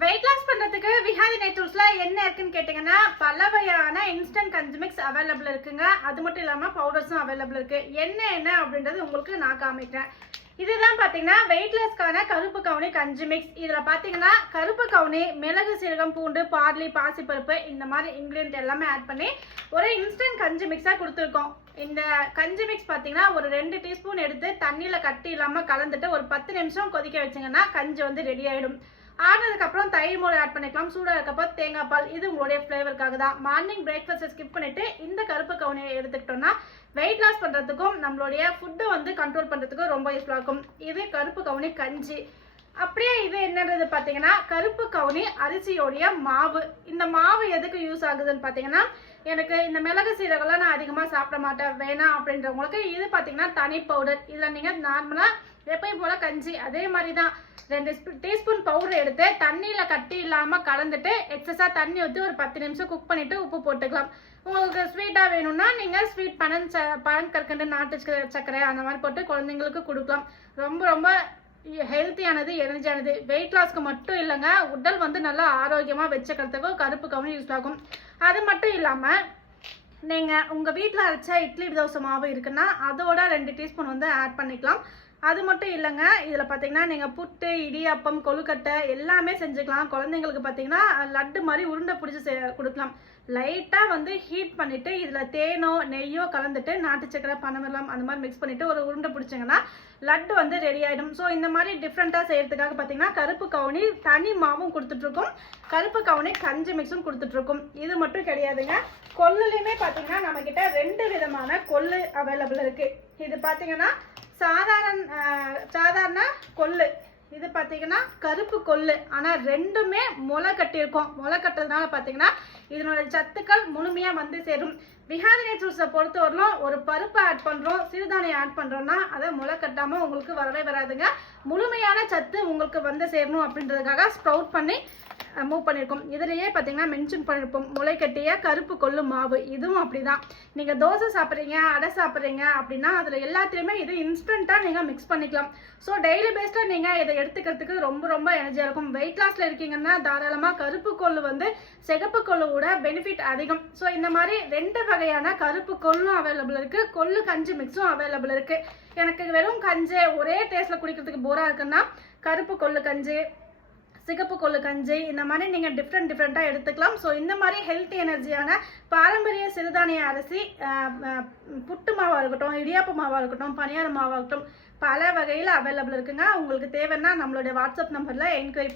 Weight loss பண்றதுக்கு விஹாதி நேச்சுரல்ஸ்ல என்ன இருக்குன்னு கேட்டீங்கன்னா பல வகையான இன்ஸ்டன்ட் கஞ்சி மிக்ஸ் அவைலபிள் இருக்குங்க. அது மட்டும் இல்லாம பவுடர்ஸும் அவைலபிள் இருக்கு. என்ன அப்படின்றது உங்களுக்கு நான் காமிக்கிறேன். இதுதான் பாத்தீங்கன்னா வெயிட் லாஸ்க்கான கருப்பு கவுனி கஞ்சி மிக்ஸ். இதுல பாத்தீங்கன்னா கருப்பு கவுனி, மிளகு, சீரகம், பூண்டு, பார்லி, பாசிப்பருப்பு இந்த மாதிரி இன்கிரியன்ட் எல்லாமே ஆட் பண்ணி ஒரு இன்ஸ்டன்ட் கஞ்சி மிக்ஸா கொடுத்துருக்கோம். இந்த கஞ்சி மிக்ஸ் பாத்தீங்கன்னா ஒரு 2 டீஸ்பூன் எடுத்து தண்ணியில கட்டி இல்லாம கலந்துட்டு ஒரு 10 நிமிஷம் கொதிக்க வச்சிங்கன்னா கஞ்சி வந்து ரெடி ஆயிடும். ஆனதுக்கப்புறம் தயிர் மோர் ஆட் பண்ணிக்கலாம். சூடாக இருக்கப்போ தேங்காய் பால், இது உங்களுடைய ஃப்ளேவருக்காக தான். மார்னிங் பிரேக்ஃபாஸ்ட்டை ஸ்கிப் பண்ணிட்டு இந்த கருப்பு கவுனியை எடுத்துக்கிட்டோம்னா வெயிட் லாஸ் பண்ணுறதுக்கும் நம்மளுடைய ஃபுட்டை வந்து கண்ட்ரோல் பண்ணுறதுக்கும் ரொம்ப யூஸ்ஃபுல்லாக இருக்கும். இது கருப்பு கவுனி கஞ்சி. அப்படியே இது என்னன்றது பார்த்தீங்கன்னா கருப்பு கவுனி அரிசியோடைய மாவு. இந்த மாவு எதுக்கு யூஸ் ஆகுதுன்னு பார்த்தீங்கன்னா, எனக்கு இந்த மிளகு சீரகம்லாம் நான் அதிகமாக சாப்பிட மாட்டேன் வேணாம் அப்படின்றவங்களுக்கு இது பார்த்தீங்கன்னா தனி பவுடர். இதில் நீங்கள் நார்மலாக எப்பயும் போல் கஞ்சி அதே மாதிரி தான் 2 டீஸ்பூன் பவுடர் எடுத்து தண்ணியில் கட்டி இல்லாமல் கலந்துட்டு எக்ஸஸாக தண்ணி ஊற்றி ஒரு 10 நிமிஷம் குக் பண்ணிவிட்டு உப்பு போட்டுக்கலாம். உங்களுக்கு ஸ்வீட்டாக வேணும்னா நீங்கள் ஸ்வீட் பனன் கற்கண்டு, நாட்டு சர்க்கரை அந்த மாதிரி போட்டு குழந்தைங்களுக்கு கொடுக்கலாம். ரொம்ப ரொம்ப ஹெல்த்தியானது, எனர்ஜியானது. வெயிட் லாஸ்க்கு மட்டும் இல்லைங்க, உடல் வந்து நல்லா ஆரோக்கியமாக வச்சுக்கிறதுக்கும் கருப்பு கவுனி யூஸ் ஆகும். அது மட்டும் இல்லாமல் நீங்கள் உங்கள் வீட்டில் அரைச்ச இட்லி தோசை மாவு இருக்குன்னா அதோட 2 டீஸ்பூன் வந்து ஆட் பண்ணிக்கலாம். அது மட்டும் இல்லைங்க, இதில் பார்த்தீங்கன்னா நீங்கள் புட்டு, இடியாப்பம், கொழுக்கட்டை எல்லாமே செஞ்சுக்கலாம். குழந்தைங்களுக்கு பார்த்தீங்கன்னா லட்டு மாதிரி உருண்டை பிடிச்சி கொடுக்கலாம். லைட்டாக வந்து ஹீட் பண்ணிவிட்டு இதில் தேனோ நெய்யோ கலந்துட்டு நாட்டு சக்கரை, பனவெல்லம் அந்த மாதிரி மிக்ஸ் பண்ணிவிட்டு ஒரு உருண்டை பிடிச்சிங்கன்னா லட்டு வந்து ரெடி ஆகிடும். ஸோ இந்த மாதிரி டிஃப்ரெண்ட்டாக செய்கிறதுக்காக பார்த்தீங்கன்னா கருப்பு கவுனி தனி மாவும் கொடுத்துட்ருக்கோம், கருப்பு கவுனி கஞ்சி மிக்ஸும் கொடுத்துட்ருக்கோம். இது மட்டும் கிடையாதுங்க, கொள்ளுலையுமே பார்த்தீங்கன்னா நம்மக்கிட்ட 2 விதமான கொள்ளு அவைலபிள் இருக்குது. இது பார்த்தீங்கன்னா சாதாரண கொள்ளு, இது பார்த்தீங்கன்னா கருப்பு கொள்ளு. ஆனால் ரெண்டுமே முளை கட்டியிருக்கோம். முளை கட்டுறதுனால பார்த்தீங்கன்னா இதனோட சத்துக்கள் முழுமையாக வந்து சேரும். விஹாதி நேச்சுரல்ஸை பொறுத்தவரையிலும் ஒரு பருப்பு ஆட் பண்ணுறோம், சிறுதானியம் ஆட் பண்ணுறோம்னா அதை முளை கட்டாமல் உங்களுக்கு வரவே வராதுங்க. முழுமையான சத்து உங்களுக்கு வந்து சேரணும் அப்படின்றதுக்காக ஸ்ப்ரவுட் பண்ணி மூவ் பண்ணியிருக்கோம். இதுலேயே பார்த்தீங்கன்னா மென்ஷன் பண்ணியிருப்போம் முளை கட்டிய கருப்பு கொள்ளு மாவு. இதுவும் அப்படி தான். நீங்கள் தோசை சாப்பிட்றீங்க, அடை சாப்பிட்றீங்க அப்படின்னா அதில் எல்லாத்துலேயுமே இது இன்ஸ்டண்ட்டாக நீங்கள் மிக்ஸ் பண்ணிக்கலாம். ஸோ டெய்லி பேஸ்டாக நீங்கள் இதை எடுத்துக்கிறதுக்கு ரொம்ப ரொம்ப எனர்ஜியாக இருக்கும். வெயிட் லாஸில் இருக்கீங்கன்னா தாராளமாக கருப்பு கொள்ளு வந்து சிகப்பு கொள்ளுவோட பெனிஃபிட் அதிகம். ஸோ இந்த மாதிரி 2 வகையான கருப்பு கொள்ளும் அவைலபிள் இருக்குது, கொள்ளு கஞ்சி மிக்ஸும் அவைலபிள் இருக்குது. எனக்கு வெறும் கஞ்சி ஒரே டேஸ்ட்டில் குடிக்கிறதுக்கு போராக இருக்குன்னா கருப்பு கொள்ளு கஞ்சி, சிகப்பு கொள்ளு கஞ்சி இந்த மாதிரி நீங்கள் டிஃப்ரெண்ட்டாக எடுத்துக்கலாம். ஸோ இந்த மாதிரி ஹெல்த்தி எனர்ஜியான பாரம்பரிய சிறுதானிய அரிசி, புட்டு மாவாக இருக்கட்டும், இடியாப்பு மாவாக இருக்கட்டும், பனியார மாவாக இருக்கட்டும், பல வகையில் அவைலபிள் இருக்குங்க. உங்களுக்கு தேவைன்னா நம்மளுடைய வாட்ஸ்அப் நம்பரில் என்கொயரி